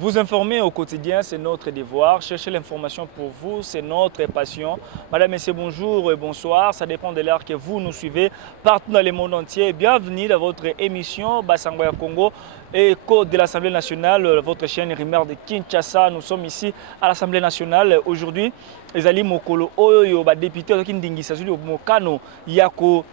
Vous informer au quotidien, c'est notre devoir. Chercher l'information pour vous, c'est notre passion. Madame, Messieurs, bonjour et bonsoir. Ça dépend de l'heure que vous nous suivez partout dans le monde entier. Bienvenue dans votre émission Basangoya Congo, écho de l'Assemblée nationale, votre chaîne Rimer de Kinshasa. Nous sommes ici à l'Assemblée nationale. Aujourd'hui, Ezali Mokolo Oyo, député de Kindingisa, Mokano, Yako,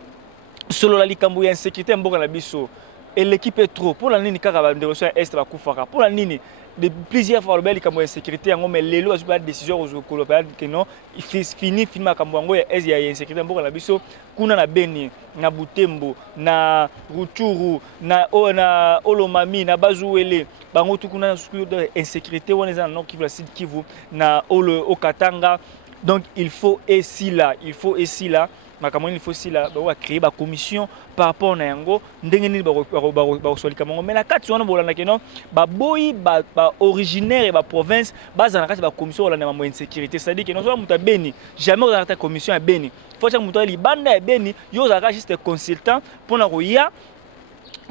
Solo la Likambo, il y a insécurité, Mboka na biso. Et l'équipe est trop. Pour la nini, car de reçoit Est va Koufara. Pour la nini, de plusieurs fois, le comme insécurité, mais les lois sont décision aux colopéens que non, il finit à Kambango et il y a insécurité. Mboka na biso, kuna na Beni, na Butembo, na Ruchuru, na Olomami, na Bazuele, bango tout kuna insécurité, on est en Nord Kivu, la Sud Kivu, na Okatanga. Donc il faut ici là, il faut aussi créer une commission par rapport à yango ndenge mais la carte on a non boy originaire et province base na la commission la insécurité, c'est-à-dire que nous sommes Beni jamais on a la commission à Beni, faut que muta libanda ya Beni yo za juste consultant pour na roya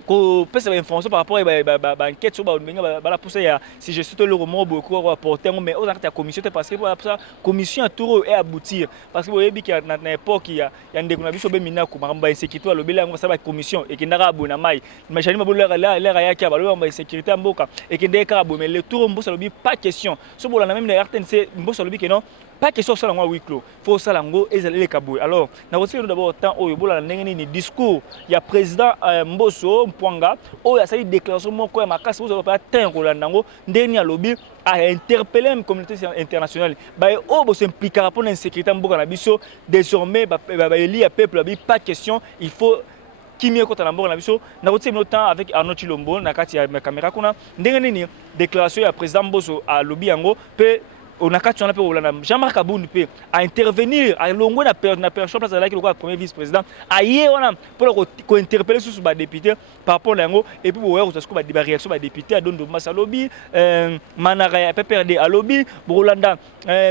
ko pesa information par rapport à enquête sur la pousse ya si je suis le roman beaucoup rapporter mais aux actes commission parce que pour ça commission tour et aboutir parce que vous voyez qu'il na époque il y a ndeko na biso be mina ko mamba insécurité à lobela ngo ça ba commission et qui ndara abona mai imagine ba la ya ki ba lobela insécurité mboka et qui ndeka abo mais le tour mbosa lobi pas question so bola na même na RTNC mbosa lobi que non pas question ça la huis clos faut ça lango ezali le kabou. Alors na aussi d'abord temps oyo bola ndenge ni discours il y a président Mboso Mpwanga oyo a sali déclaration moko ya makasi bozo pas temps rolandango ndeni ya lobby a interpellé la communauté internationale ba o bo s'impliquera pour l'insécurité mboka na biso désormais ba eli ya peuple abi pas question il faut kimi ekota na mboka na biso na kotia no temps avec Arnaud Chilombo na kati ya caméra kuna ndenge nini déclaration ya président Mboso a lobby yango pe on a quatre Jean-Marc Aboun à intervenir à longueur na personne place là qui le premier vice-président ailleurs pour interpeller sur les députés par rapport à yango et puis voir parce que des réactions des députés à Dondo Masalobi Manara PPRD à lobby Bolanda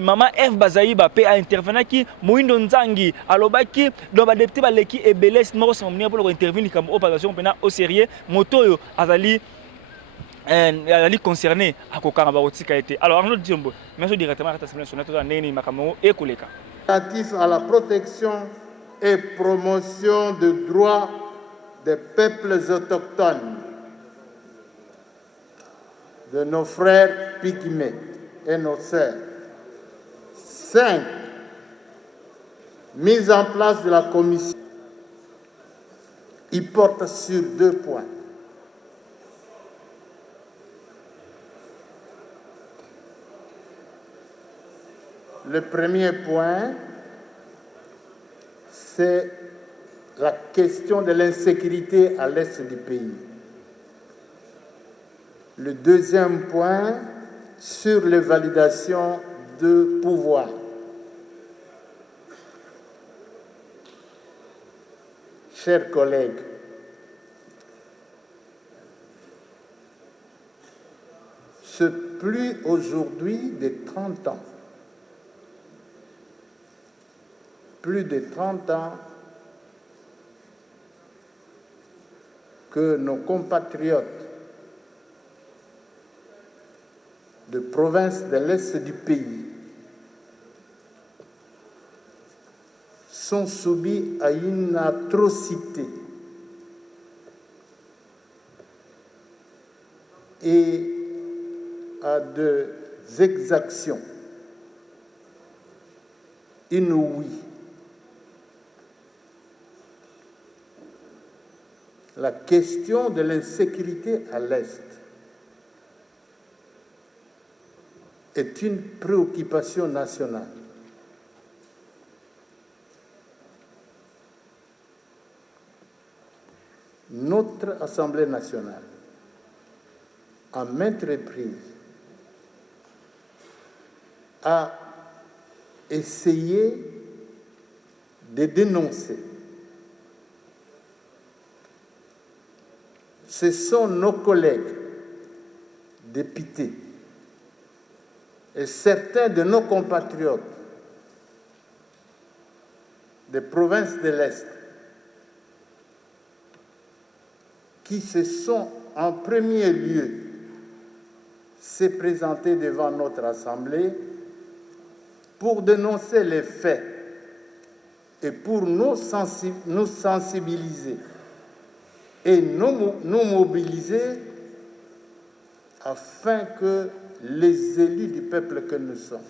maman F Bazaïba pe à intervenir qui Moindo Nzangi à lobaki donc ba député ba leki et Beles moko c'est mon pour intervenir comme opération pena au sérieux moto azali elle est concernée à Kokanga Barotika été. Alors Arnaud Diombo, merci directement à l'Assemblée nationale de Néni Makamo et Koleka. Relatif à la protection et promotion des droits des peuples autochtones, de nos frères pygmées et nos sœurs. 5. Mise en place de la commission. Il porte sur 2 points. Le premier point, c'est la question de l'insécurité à l'est du pays. Le deuxième point, sur les validations de pouvoir. Chers collègues, c'est plus aujourd'hui de 30 ans. Plus de 30 ans que nos compatriotes de provinces de l'Est du pays sont soumis à une atrocité et à des exactions inouïes. La question de l'insécurité à l'Est est une préoccupation nationale. Notre Assemblée nationale, à maintes reprises, a essayé de dénoncer. Ce sont nos collègues députés et certains de nos compatriotes des provinces de l'Est qui se sont en premier lieu s'est présenté devant notre Assemblée pour dénoncer les faits et pour nous sensibiliser et nous mobiliser afin que les élus du peuple que nous sommes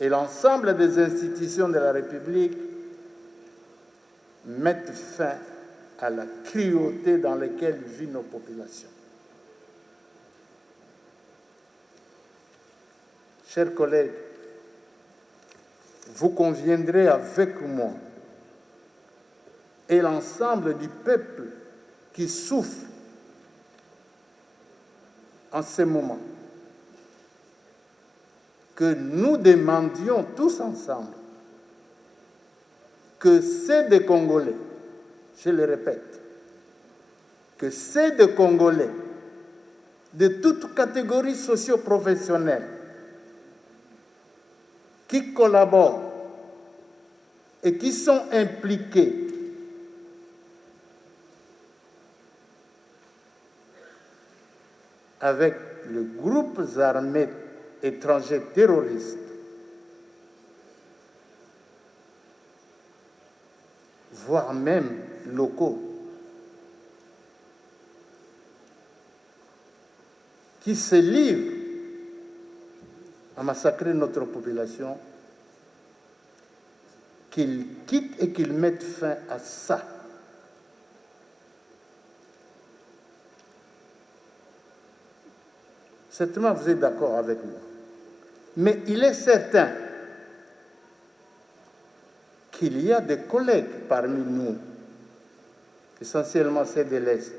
et l'ensemble des institutions de la République mettent fin à la cruauté dans laquelle vivent nos populations. Chers collègues, vous conviendrez avec moi et l'ensemble du peuple qui souffre en ce moment que nous demandions tous ensemble que ces deux Congolais, je le répète, que ces deux Congolais de toutes catégories socio-professionnelles qui collaborent et qui sont impliqués avec les groupes armés étrangers terroristes, voire même locaux, qui se livrent à massacrer notre population, qu'ils quittent et qu'ils mettent fin à ça. Certainement, vous êtes d'accord avec moi. Mais il est certain qu'il y a des collègues parmi nous, essentiellement ceux de l'Est,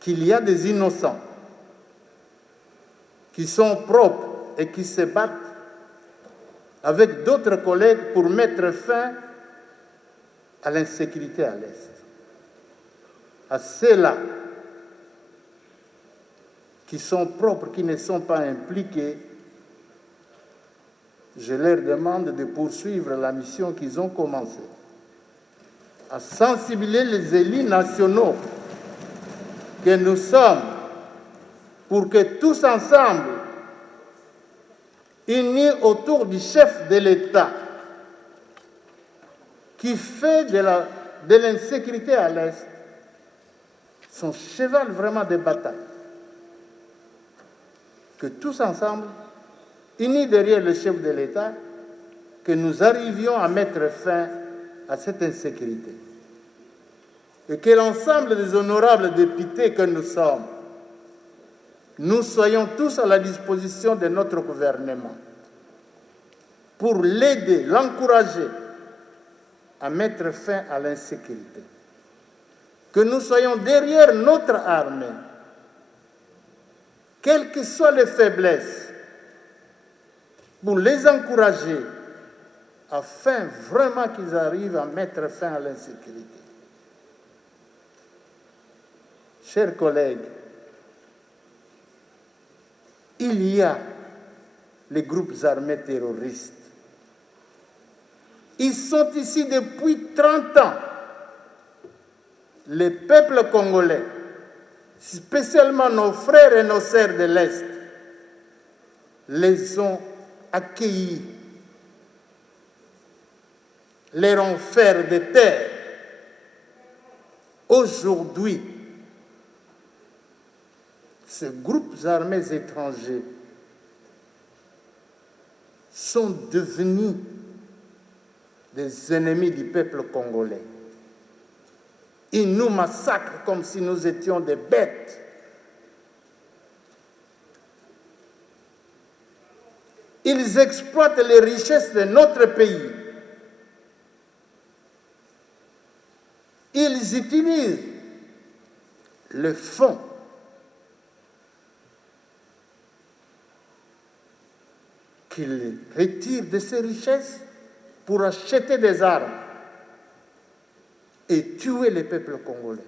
qu'il y a des innocents qui sont propres et qui se battent avec d'autres collègues pour mettre fin à l'insécurité à l'Est. À ceux-là qui sont propres, qui ne sont pas impliqués, je leur demande de poursuivre la mission qu'ils ont commencée, à sensibiliser les élus nationaux que nous sommes pour que tous ensemble, unis autour du chef de l'État qui fait de l'insécurité à l'Est son cheval vraiment de bataille, que tous ensemble, unis derrière le chef de l'État, que nous arrivions à mettre fin à cette insécurité. Et que l'ensemble des honorables députés que nous sommes, nous soyons tous à la disposition de notre gouvernement pour l'aider, l'encourager à mettre fin à l'insécurité. Que nous soyons derrière notre armée, quelles que soient les faiblesses, pour les encourager afin vraiment qu'ils arrivent à mettre fin à l'insécurité. Chers collègues, il y a les groupes armés terroristes. Ils sont ici depuis 30 ans. Les peuples congolais, spécialement nos frères et nos sœurs de l'Est, les ont accueillis, leur ont offert des terres. Aujourd'hui, ces groupes armés étrangers sont devenus des ennemis du peuple congolais. Ils nous massacrent comme si nous étions des bêtes. Ils exploitent les richesses de notre pays. Ils utilisent le fonds qu'ils retirent de ces richesses pour acheter des armes et tuer les peuples congolais.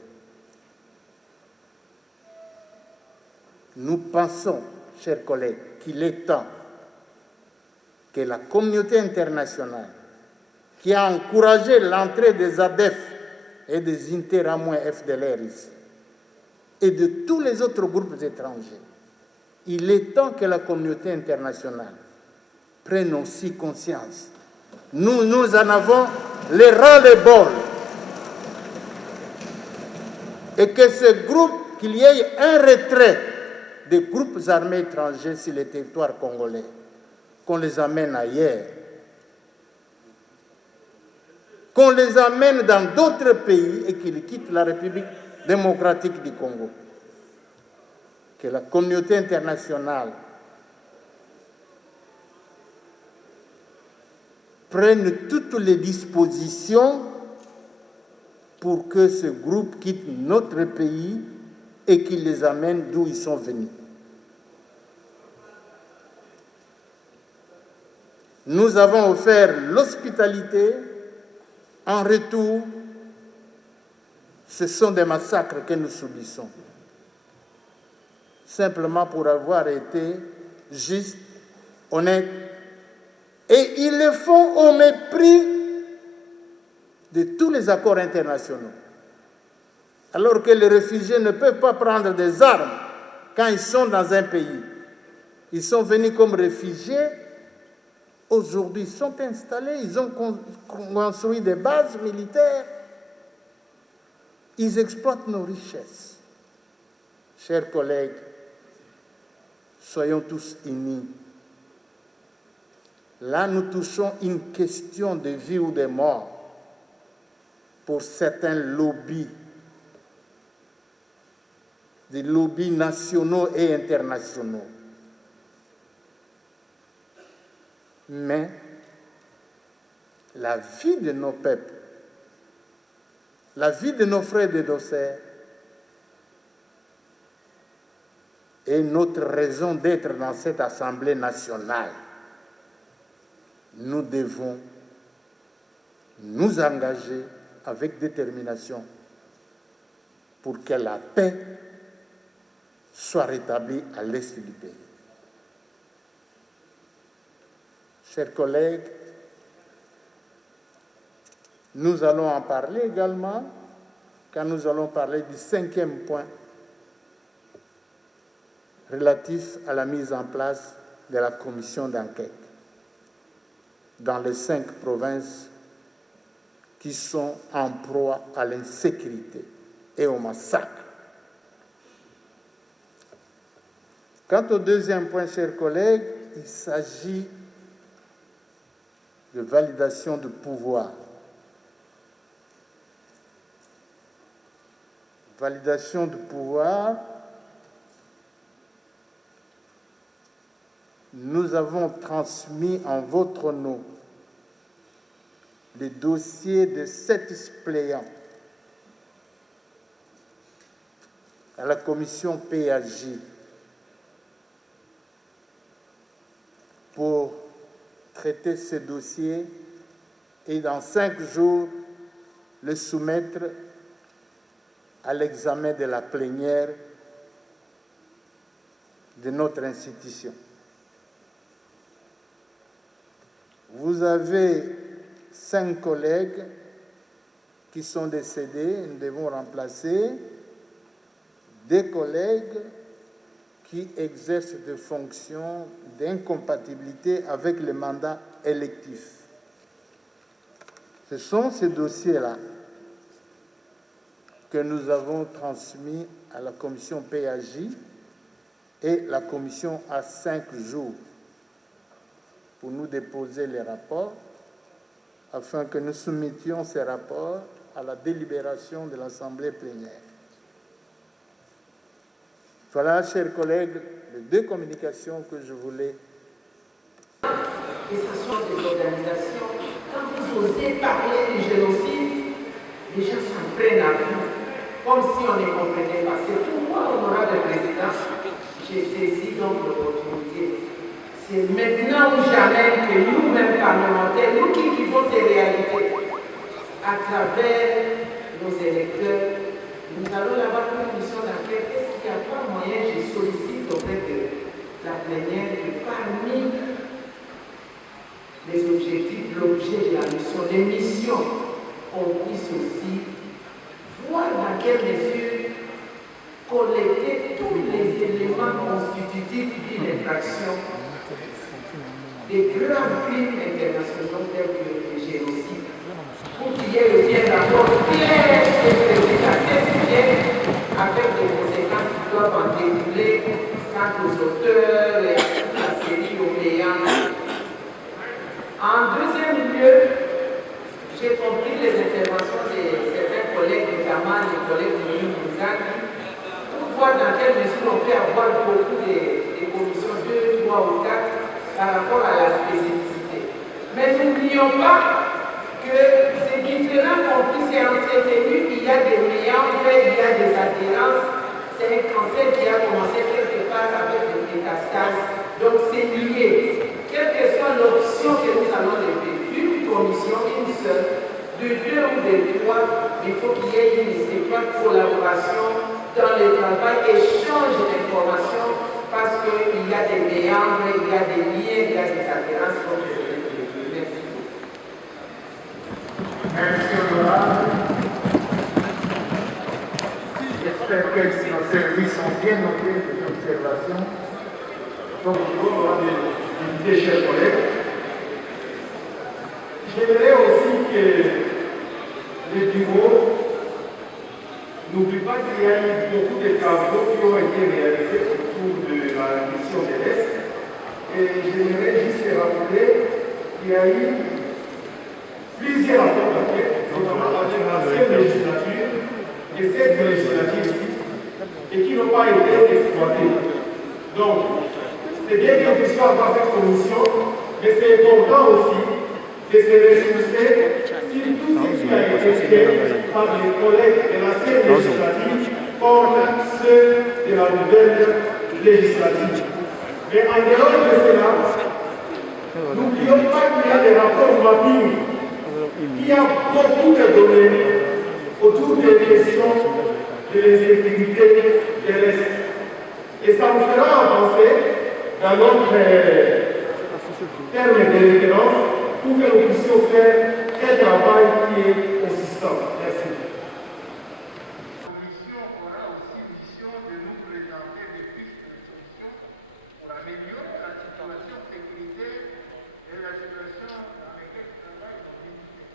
Nous pensons, chers collègues, qu'il est temps que la communauté internationale, qui a encouragé l'entrée des ADF et des Interamouins FDLR ici, et de tous les autres groupes étrangers. Il est temps que la communauté internationale prenne aussi conscience. Nous en avons les ras-le-bol. Et que ce groupe, qu'il y ait un retrait des groupes armés étrangers sur le territoire congolais, qu'on les amène ailleurs, qu'on les amène dans d'autres pays et qu'ils quittent la République démocratique du Congo. Que la communauté internationale prenne toutes les dispositions pour que ce groupe quitte notre pays et qu'il les amène d'où ils sont venus. Nous avons offert l'hospitalité. En retour, ce sont des massacres que nous subissons. Simplement pour avoir été juste, honnête. Et ils le font au mépris de tous les accords internationaux. Alors que les réfugiés ne peuvent pas prendre des armes quand ils sont dans un pays. Ils sont venus comme réfugiés. Aujourd'hui, ils sont installés, ils ont construit des bases militaires. Ils exploitent nos richesses. Chers collègues, soyons tous unis. Là, nous touchons une question de vie ou de mort pour certains lobbies, des lobbies nationaux et internationaux. Mais la vie de nos peuples, la vie de nos frères et de nos sœurs est notre raison d'être dans cette Assemblée nationale. Nous devons nous engager avec détermination pour que la paix soit rétablie à l'est du pays. Chers collègues, nous allons en parler également quand nous allons parler du 5e point relatif à la mise en place de la commission d'enquête dans les 5 provinces qui sont en proie à l'insécurité et au massacre. Quant au 2e point, chers collègues, il s'agit de validation de pouvoir. Validation de pouvoir. Nous avons transmis en votre nom les dossiers de 7 suppléants à la commission PAJ pour traiter ces dossiers et dans 5 jours le soumettre à l'examen de la plénière de notre institution. Vous avez 5 collègues qui sont décédés, nous devons remplacer des collègues qui exercent des fonctions d'incompatibilité avec le mandat électif. Ce sont ces dossiers-là que nous avons transmis à la commission PAJ et la commission a 5 jours pour nous déposer les rapports afin que nous soumettions ces rapports à la délibération de l'Assemblée plénière. Voilà, chers collègues, les 2 communications que je voulais. Et ce sont des organisations, quand vous osez parler du génocide, les gens s'en prennent à vous, comme si on ne comprenait pas. C'est pourquoi, honorable président, j'ai saisi donc l'opportunité. C'est maintenant ou jamais que nous-mêmes parlementaires, nous qui vivons ces réalités, à travers nos électeurs, nous allons avoir une mission d'enquête. Est-ce qu'il n'y a pas moyen, je sollicite auprès de la plénière, que parmi les objectifs, l'objet de la mission, les missions, on puisse aussi voir dans quelle mesure coller l'infraction des graves crimes internationaux tels que le génocide, pour qu'il y ait aussi un rapport clair et précis à ces sujets avec des conséquences qui doivent en découler quant aux auteurs et à toute la série Oméan. En deuxième lieu, j'ai compris les interventions de certains collègues, notamment les collègues de Mouzaki, pour voir dans quelle mesure on peut avoir beaucoup de commissions, 2, 3 ou 4, par rapport à la spécificité. Mais n'oublions pas que ces différents conflits s'est entretenu, il y a des méandres, il y a des adhérences. C'est un cancer qui a commencé quelque part avec des métastases. Donc c'est lié. Quelle que soit l'option que nous allons lever, d'une commission, une seule, de 2 ou de 3, il faut qu'il y ait une étroite collaboration dans le travail, échange d'informations, parce qu'il y a des méandres, il y a des liens, il y a des adhérences comme je l'ai dit. Merci. Merci honorable. J'espère que nos services ont bien noté les observations. Bonjour, mes chers collègues. J'aimerais aussi que le bureau n'oublie pas qu'il y a eu beaucoup de travaux qui ont été réalisés autour de la mission de l'Est. Et j'aimerais juste rappeler qu'il y a eu plusieurs rapports d'enquête, notamment avec l'ancienne législature et cette législature ici, et qui n'ont pas été exploités. Donc, c'est bien que nous puissions avoir cette commission, mais c'est important aussi de se ressourcer sur tout ce qui a été fait par les collègues de l'ancienne législative comme ceux de la nouvelle législative. Mais en dehors de cela, n'oublions pas qu'il y a des rapports mapping, qu'il y a beaucoup de données autour des questions de l'insécurité terrestre. Et ça nous fera avancer dans notre terme de référence pour que nous puissions faire un travail qui est consistant. Merci. La commission aura aussi mission de nous présenter des pistes de solutions pour améliorer la situation sécuritaire et la situation dans laquelle travaille l'unité.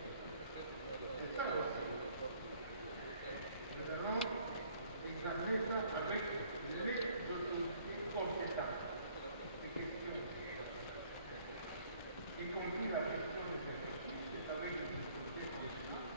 C'est ça aussi. Nous allons examiner ça avec les autorités compétentes. Ces questions, y compris la question de sécurité avec les autorités compétentes.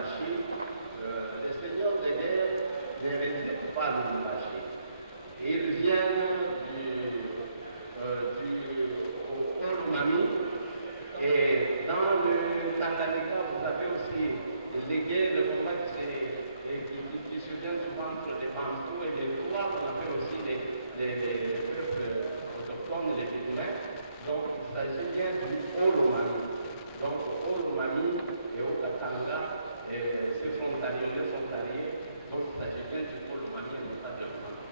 Lubumbashi, les seigneurs de guerre n'invitent pas de Lubumbashi. Ils viennent du Oromami et dans le Tanganyika, vous avez aussi les guerres de combat qui se viennent du ventre des bambous et des Touares, on appelle aussi les peuples autochtones, les Bédouins. Donc il s'agit bien du Oromami. Donc Oromami et Okatanga, c'est frontalier, le frontalier. Donc il s'agit bien du Oromami et pas de l'Oromami.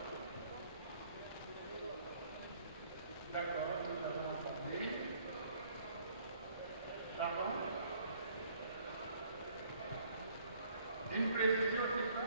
D'accord, nous avons entendu. D'accord. Une précision, c'est ça?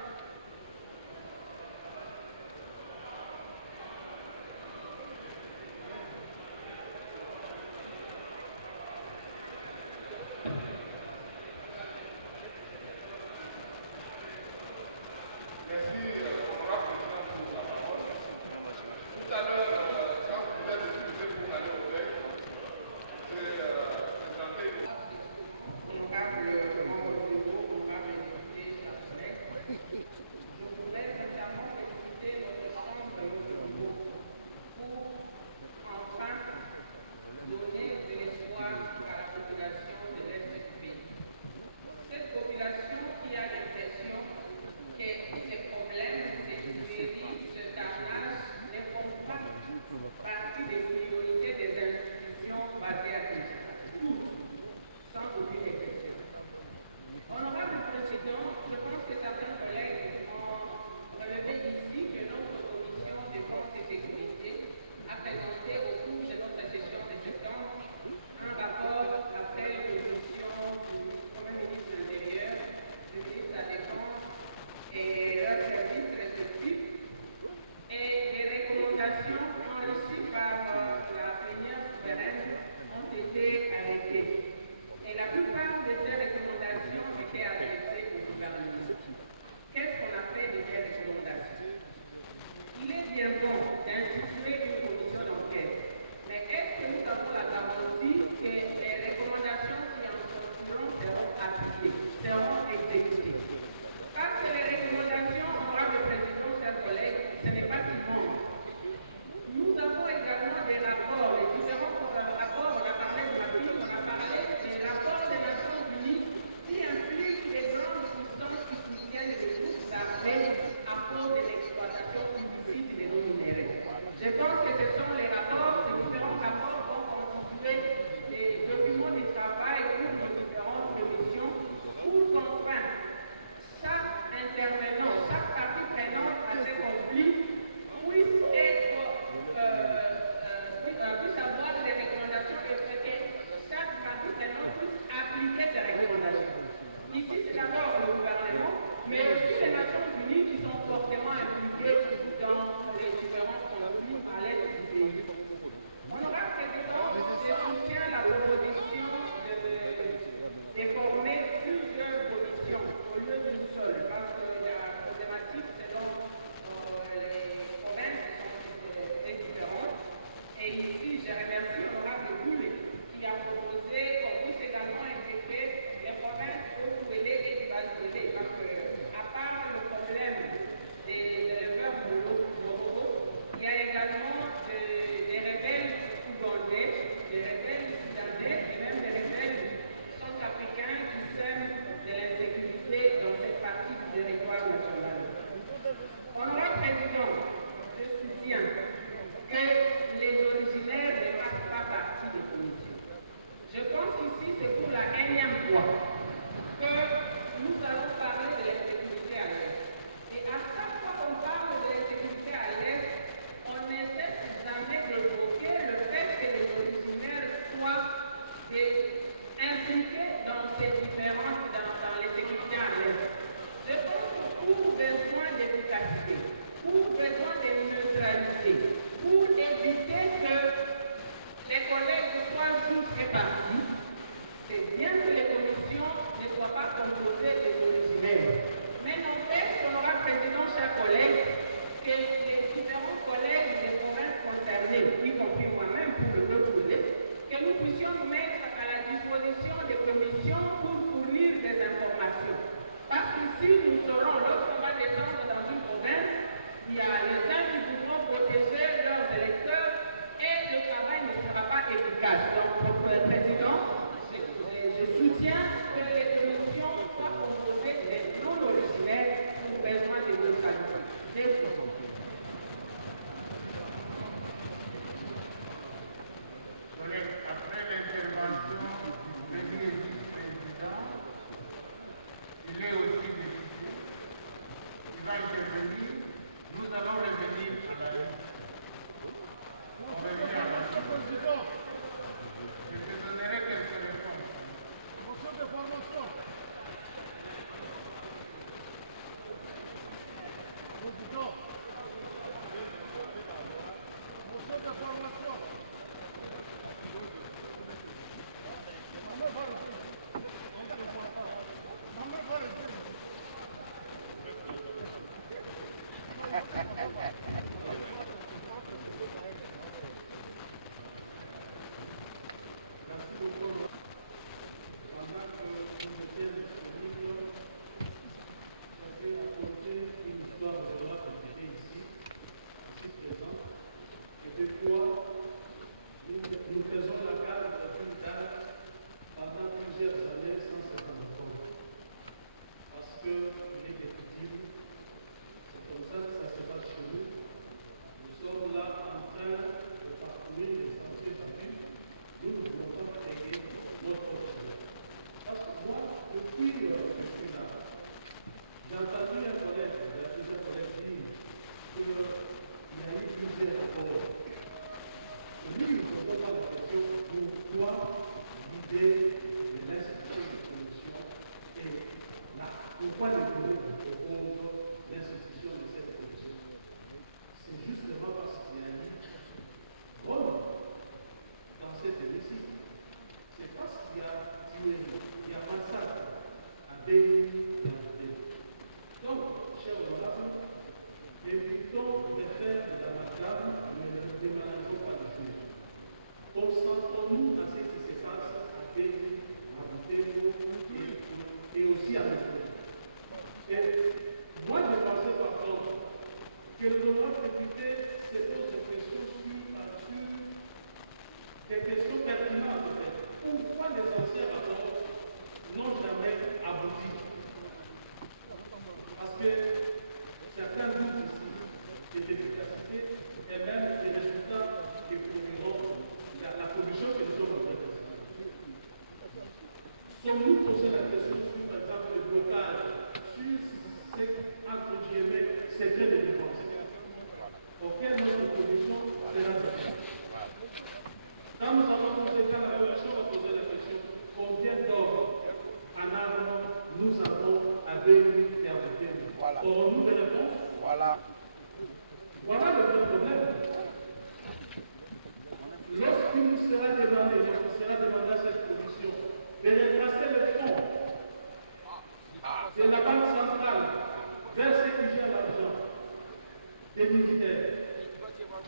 militaires,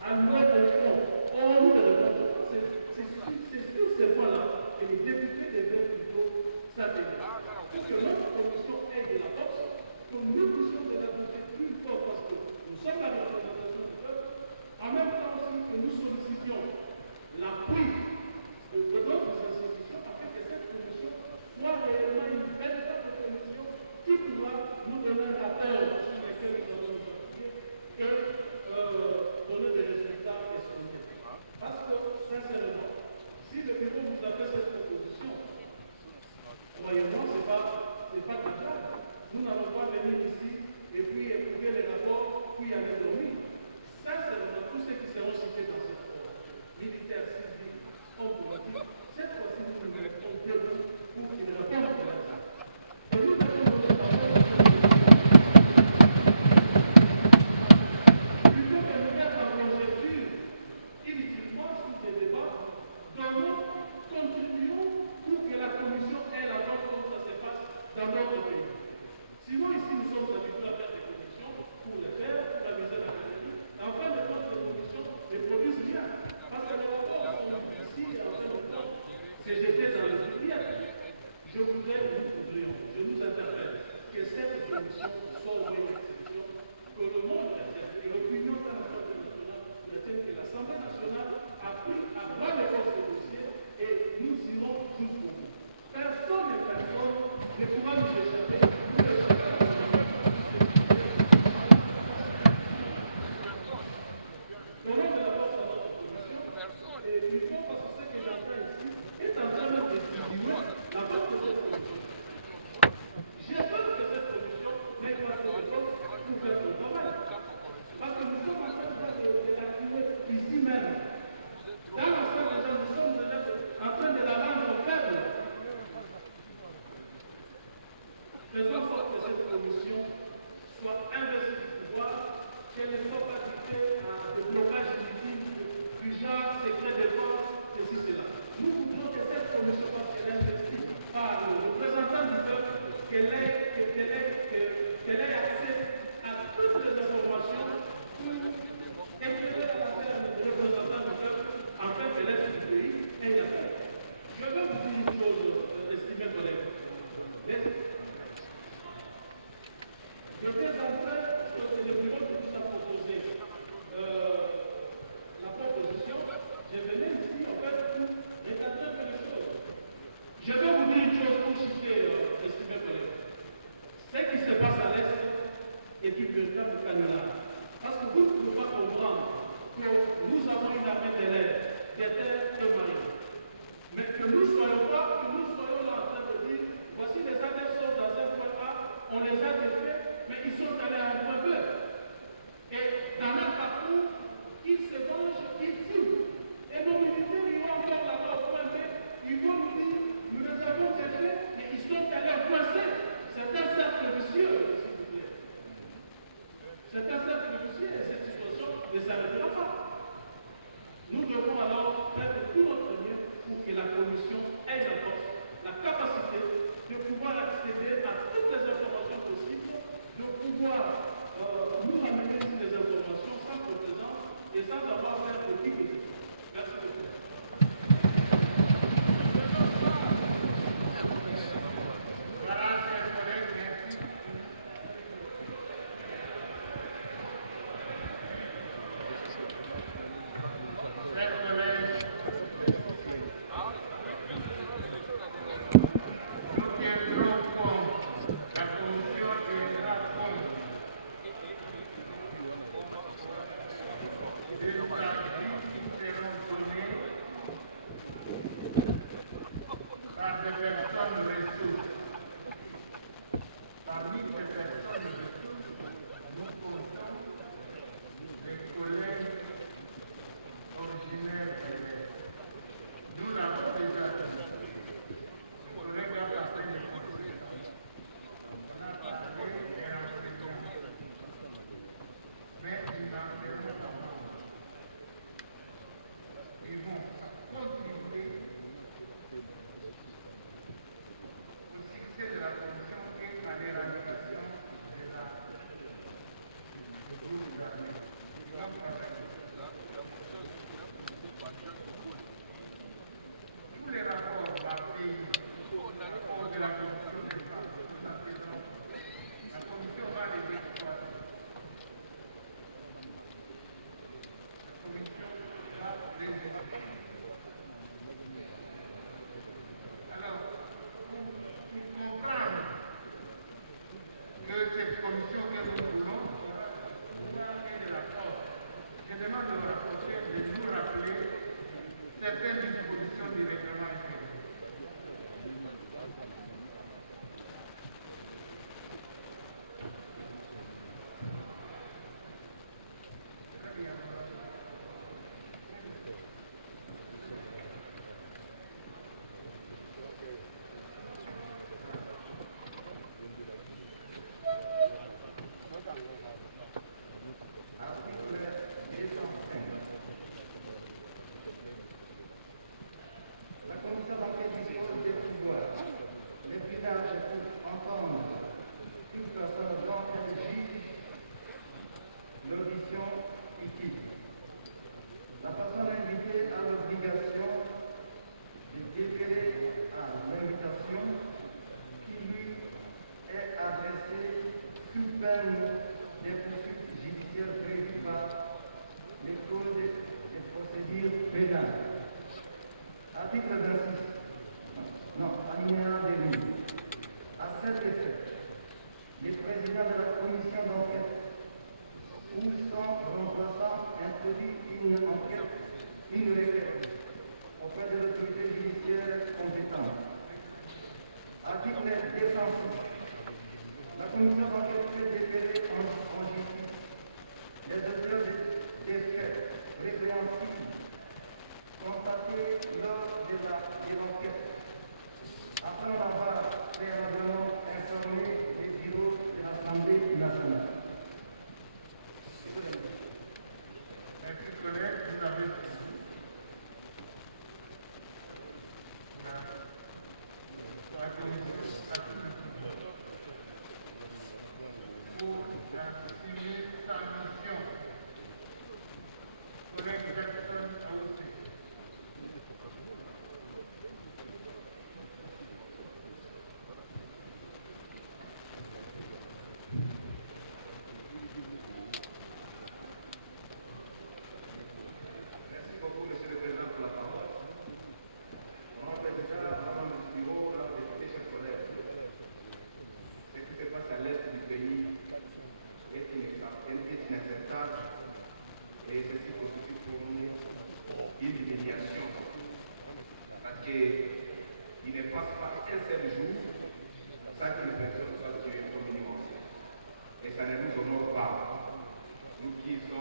alloués au front, hors de l'Europe. C'est sur ces points-là que les députés devraient plutôt s'atteler. Pour que notre commission ait de la force, que nous puissions de la voter plus fort parce que nous sommes la représentation du peuple, en même temps aussi que nous sollicitions l'appui de d'autres institutions afin que cette commission soit réellement une belle commission qui pourra nous donner la terre sur laquelle nous allons nous appuyer et donner des résultats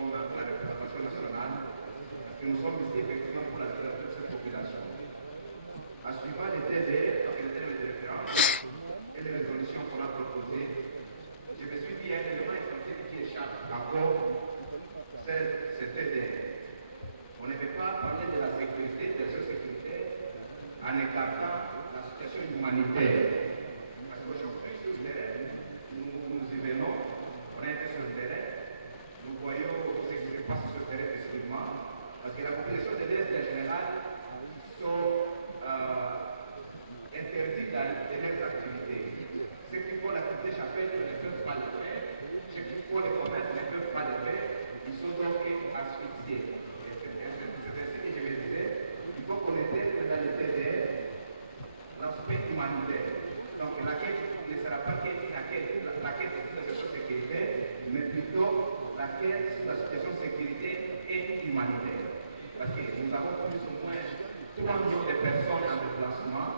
comme la représentation nationale, parce que nous sommes ici effectivement pour la libération de cette population. En suivant les TDR, donc les termes de référence et les résolutions qu'on a proposées, je me suis dit il y a un élément essentiel qui échappe encore, c'est TDR. On ne peut pas parler de la sécurité, des jeux sécuritaires, en écartant la situation humanitaire. Parce qu'aujourd'hui, sur le terrain, nous y venons, on a été sur le terrain, nous voyons ce qui se passe sur le terrain effectivement, parce que la population de l'Est en général sont interdits de leurs activités. Ceux qui font l'activité champêtre ne peuvent pas le faire, ceux qui font le commerce ne peuvent pas le faire, ils sont donc asphyxiés. C'est ainsi que je me disais, il faut qu'on intègre dans le TDR l'aspect humanitaire. Donc la quête ne sera pas la quête sur la situation sécuritaire, mais plutôt la quête sur la situation sécurité et humanitaire. Parce que nous avons plus ou moins 3 millions de personnes en déplacement,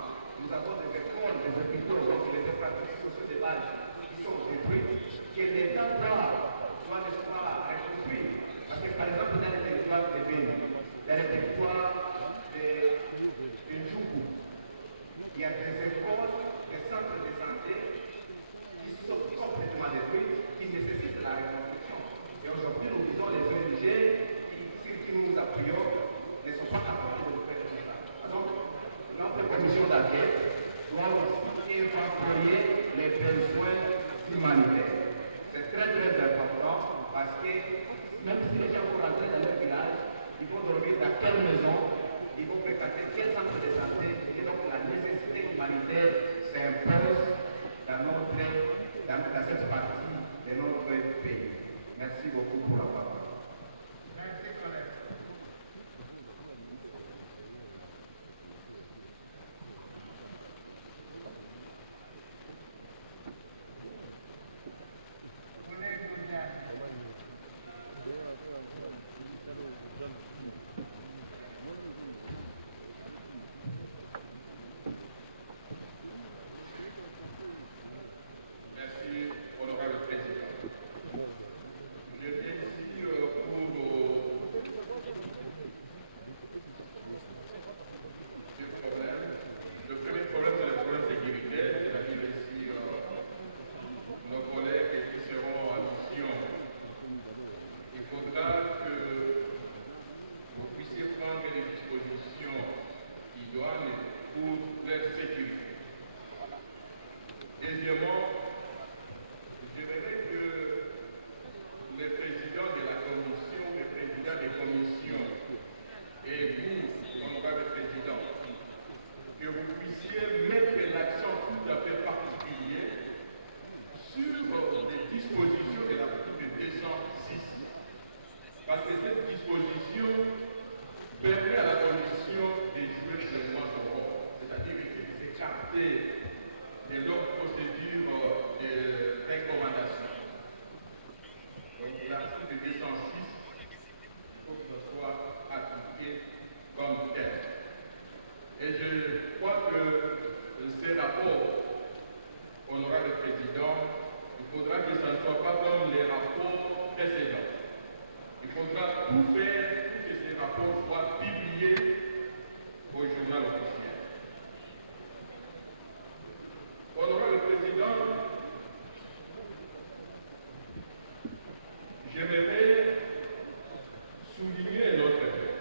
nous avons des écoles, des hôpitaux, donc les infrastructures sociaux de base qui sont détruites, que l'État doit n'est-ce pas reconstruire. Parce que par exemple dans les territoires de Béni, dans les territoires de Ndjoukou, il y a des écoles, des centres de santé qui sont complètement détruits, qui nécessitent la reconstruction. Et aujourd'hui, nous disons les ONG sur qui nous appuyons ne sont pas capables de faire tout ça. Donc, notre commission d'enquête doit aussi évacuer les besoins humanitaires. C'est très très important parce que même si les gens vont rentrer dans leur village, ils vont dormir dans quelle maison, ils vont fréquenter quel centre de santé, et donc la nécessité humanitaire s'impose dans cette partie de notre pays. Merci beaucoup pour la parole. Merci, collègue. Merci, honorable président. Je viens ici pour deux problèmes. Le premier problème, c'est le problème sécuritaire, c'est-à-dire ici nos collègues qui seront en mission. Il faudra que vous puissiez prendre les dispositions idoines pour leur sécurité. Deuxièmement, j'aimerais que le président de la commission, le président des commissions et vous, honorable président, que vous puissiez mettre l'accent tout à fait particulier sur les dispositions de l'article 206. Parce que cette disposition permet à la commission de jouer pleinement son rôle, c'est-à-dire de s'écarter de leur procédure de recommandation. Donc l'article 206, il faut que ce soit appliqué comme tel. Et je crois que ces rapports, honorable président, il faudra que ça ne soit pas comme les rapports précédents. Il faudra tout faire pour que ces rapports soient publiés au journal officiel. Honorable président, j'aimerais souligner notre fait.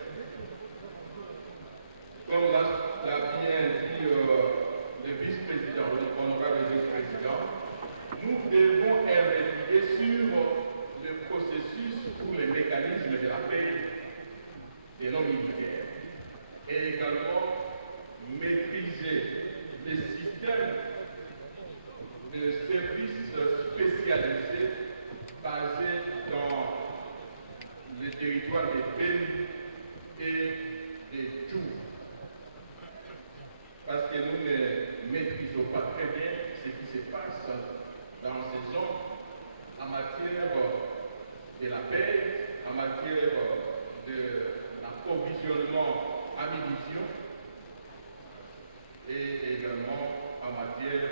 Comme l'a bien dit le vice-président, l'honorable vice-président, nous devons investiguer sur le processus ou les mécanismes de la paix de l'homme militaire et également maîtriser les systèmes de services spécialisés basés dans le territoire de Béni et de Djou. Parce que nous ne maîtrisons pas très bien ce qui se passe dans ces zones en matière de la paix, en matière de l'approvisionnement en munitions et également en matière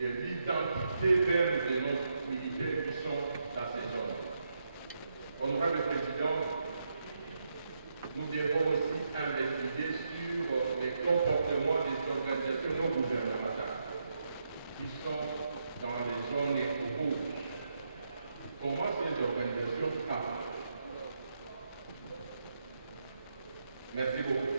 de l'identité même de nos militaires qui sont dans ces zones. Honorable Président, nous devons aussi investiguer sur les comportements des organisations non gouvernementales qui sont dans les zones rouges. Comment ces organisations parlent? Merci beaucoup.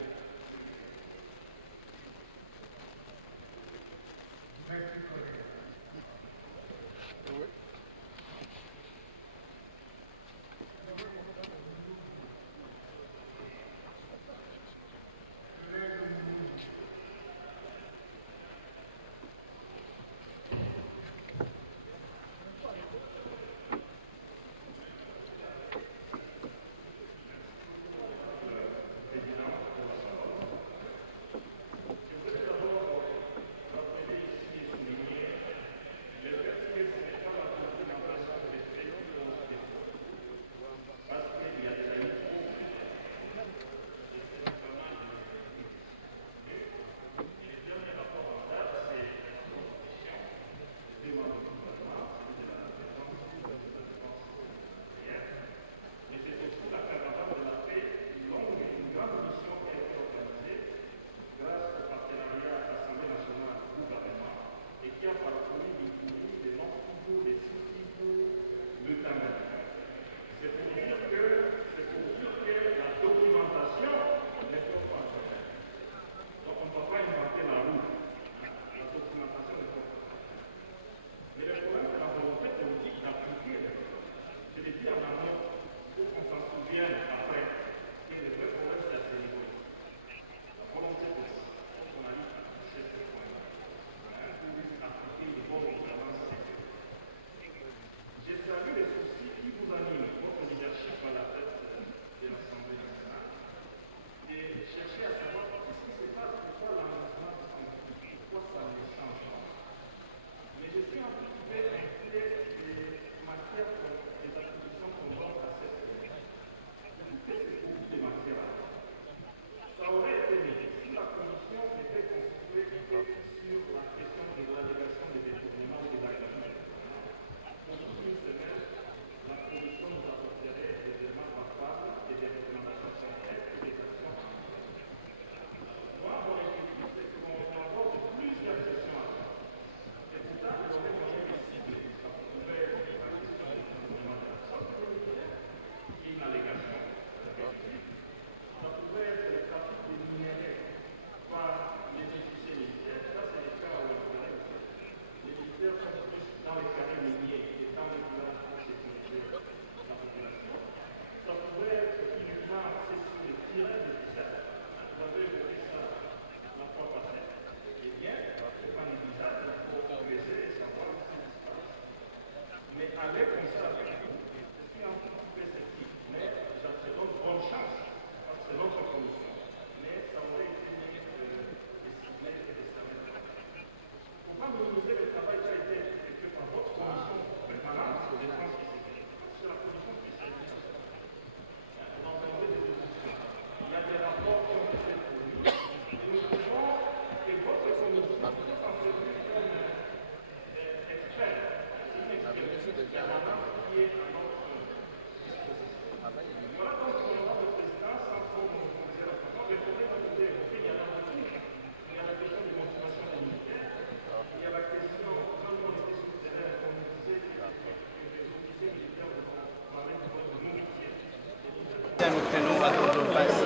Notre nom à Contrebasse,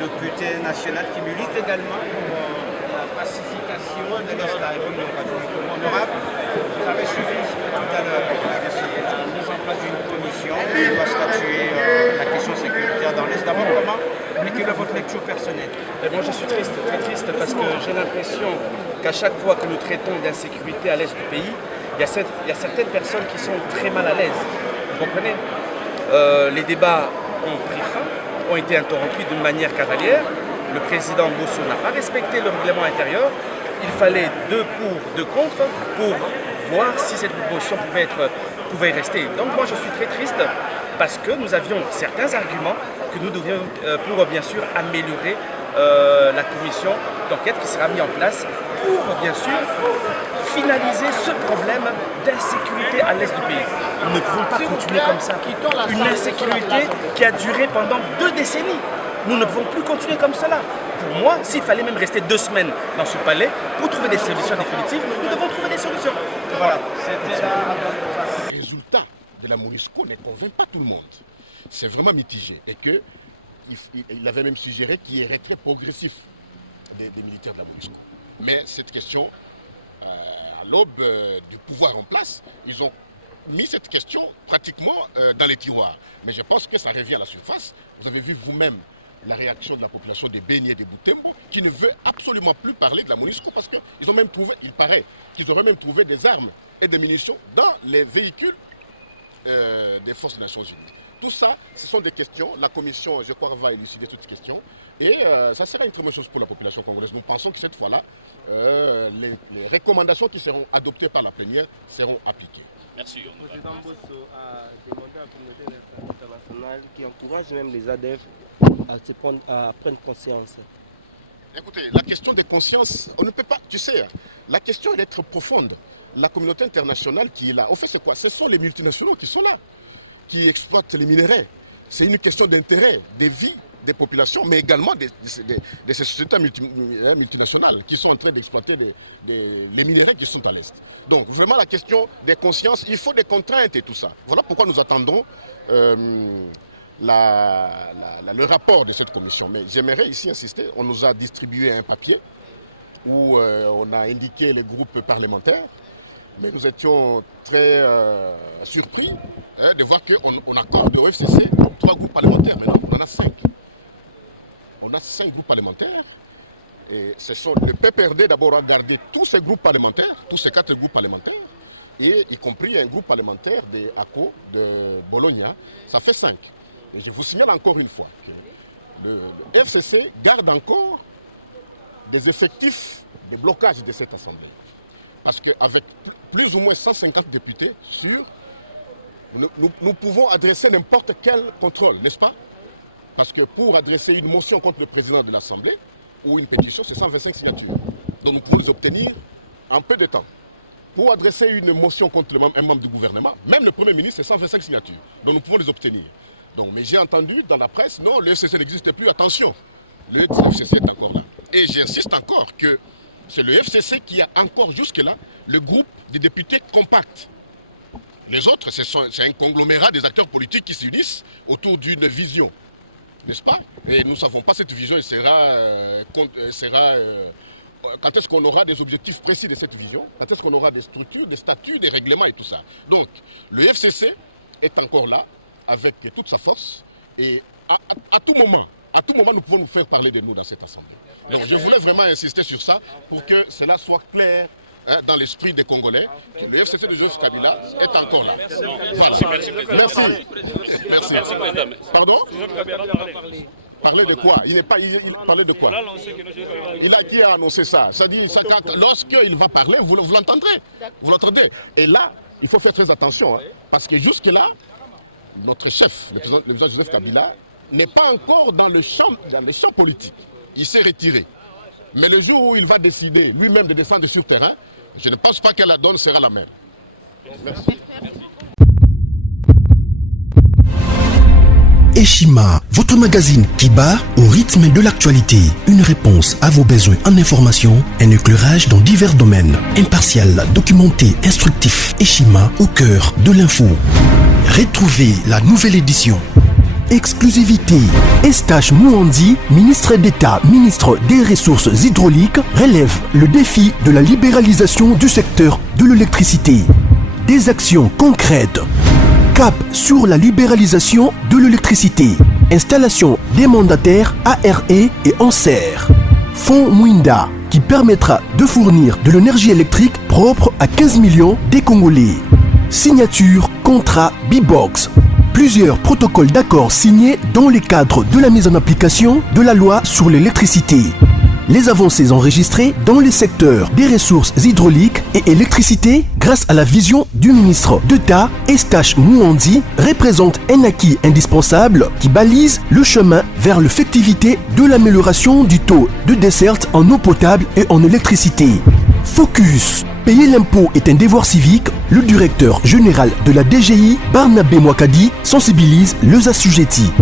député national qui milite également pour la pacification de l'esclavage honorable. Vous avez suivi tout à l'heure la mise en place d'une commission qui doit statuer la question sécuritaire dans l'Est. D'abord, comment quelle est votre lecture personnelle? Moi, je suis triste, très triste, parce que j'ai l'impression qu'à chaque fois que nous traitons d'insécurité à l'Est du pays, il y a certaines personnes qui sont très mal à l'aise. Vous comprenez? Les débats ont pris fin, ont été interrompus d'une manière cavalière. Le président Bosso n'a pas respecté le règlement intérieur. Il fallait 2 pour, 2 contre pour voir si cette proposition pouvait rester. Donc moi je suis très triste parce que nous avions certains arguments que nous devions pour bien sûr améliorer la commission d'enquête qui sera mise en place pour bien sûr finaliser ce problème d'insécurité à l'est du pays. Nous ne pouvons pas continuer comme ça. Une insécurité qui a duré pendant 2 décennies. Nous ne pouvons plus continuer comme cela. Pour moi, s'il fallait même rester 2 semaines dans ce palais pour trouver des solutions définitives, nous devons trouver des solutions. Voilà. Le résultat de la MONUSCO ne convainc pas tout le monde. C'est vraiment mitigé. Et qu'il avait même suggéré qu'il y ait retrait progressif des militaires de la MONUSCO. Mais cette question, à l'aube du pouvoir en place, ils ont mis cette question pratiquement dans les tiroirs. Mais je pense que ça revient à la surface. Vous avez vu vous-même la réaction de la population de Beni et de Butembo qui ne veut absolument plus parler de la MONUSCO parce qu'ils ont même trouvé, il paraît, qu'ils auraient même trouvé des armes et des munitions dans les véhicules des forces des Nations Unies. Tout ça, ce sont des questions. La commission, je crois, va élucider toutes ces questions. Et ça sera une très bonne chose pour la population congolaise. Nous pensons que cette fois-là, les recommandations qui seront adoptées par la plénière seront appliquées. Merci. Le président Bosso a demandé à la communauté internationale qui encourage même les ADF à prendre conscience. Écoutez, la question de conscience, on ne peut pas, tu sais, la question est d'être profonde. La communauté internationale qui est là, au fait c'est quoi? Ce sont les multinationaux qui sont là, qui exploitent les minéraux. C'est une question d'intérêt, des vies des populations, mais également de ces sociétés multinationales qui sont en train d'exploiter les minéraux qui sont à l'Est. Donc vraiment la question des consciences, il faut des contraintes et tout ça. Voilà pourquoi nous attendons le rapport de cette commission. Mais j'aimerais ici insister, on nous a distribué un papier où on a indiqué les groupes parlementaires, mais nous étions très surpris de voir qu'on accorde au FCC 3 groupes parlementaires. Maintenant, on en a 5. On a 5 groupes parlementaires. Et le PPRD d'abord a gardé tous ces groupes parlementaires, tous ces 4 groupes parlementaires, et y compris un groupe parlementaire de ACO, de Bologna, ça fait 5. Et je vous signale encore une fois que le FCC garde encore des effectifs de blocage de cette assemblée. Parce qu'avec plus ou moins 150 députés sûrs, nous pouvons adresser n'importe quel contrôle, n'est-ce pas? Parce que pour adresser une motion contre le président de l'Assemblée ou une pétition, c'est 125 signatures. Donc nous pouvons les obtenir en peu de temps. Pour adresser une motion contre un membre du gouvernement, même le Premier ministre, c'est 125 signatures. Donc nous pouvons les obtenir. Donc, mais j'ai entendu dans la presse, non, le FCC n'existe plus, attention. Le FCC est encore là. Et j'insiste encore que c'est le FCC qui a encore jusque-là le groupe des députés compacts. Les autres, c'est un conglomérat des acteurs politiques qui s'unissent autour d'une vision. N'est-ce pas? Et nous ne savons pas cette vision, quand est-ce qu'on aura des objectifs précis de cette vision, quand est-ce qu'on aura des structures, des statuts, des règlements et tout ça. Donc, le FCC est encore là, avec toute sa force, et à tout moment, nous pouvons nous faire parler de nous dans cette assemblée. Donc, je voulais vraiment insister sur ça pour que cela soit clair dans l'esprit des Congolais, que le FCC de Joseph Kabila est encore là. Merci. Pardon? Parler de quoi? Il parlait de quoi? Qui a annoncé ça? Ça dit, lorsqu'il va parler, vous l'entendrez. Vous l'entendez. Et là, il faut faire très attention, parce que jusque-là, notre chef, le président Joseph Kabila, n'est pas encore dans le champ politique. Il s'est retiré. Mais le jour où il va décider lui-même de descendre sur terrain, je ne pense pas que la donne sera la même. Merci. Eshima, votre magazine qui bat au rythme de l'actualité. Une réponse à vos besoins en information, un éclairage dans divers domaines. Impartial, documenté, instructif. Eshima au cœur de l'info. Retrouvez la nouvelle édition. Exclusivité. Eustache Mouandi, ministre d'État, ministre des Ressources hydrauliques, relève le défi de la libéralisation du secteur de l'électricité. Des actions concrètes. Cap sur la libéralisation de l'électricité. Installation des mandataires ARE et ANSER. Fonds Mwinda, qui permettra de fournir de l'énergie électrique propre à 15 millions des Congolais. Signature contrat B-Box. Plusieurs protocoles d'accord signés dans le cadre de la mise en application de la loi sur l'électricité. Les avancées enregistrées dans les secteurs des ressources hydrauliques et électricité grâce à la vision du ministre d'État Eustache Mouandi représentent un acquis indispensable qui balise le chemin vers l'effectivité de l'amélioration du taux de desserte en eau potable et en électricité. Focus. Payer l'impôt est un devoir civique. Le directeur général de la DGI, Barnabé Mwakadi, sensibilise les assujettis.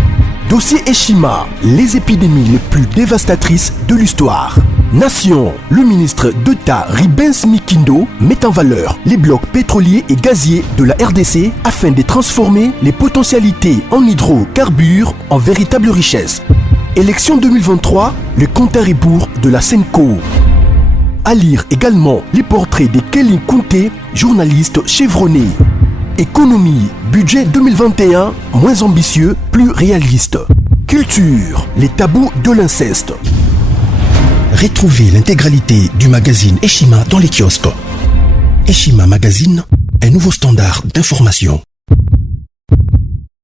Dossier Eshima, les épidémies les plus dévastatrices de l'histoire. Nation, le ministre d'État Ribens Mikindo met en valeur les blocs pétroliers et gaziers de la RDC afin de transformer les potentialités en hydrocarbures en véritable richesse. Élection 2023, le compte à rebours de la Senco. À lire également les portraits de Kelly Kunte, journaliste chevronné. Économie, budget 2021, moins ambitieux, plus réaliste. Culture, les tabous de l'inceste. Retrouvez l'intégralité du magazine Eshima dans les kiosques. Eshima Magazine, un nouveau standard d'information.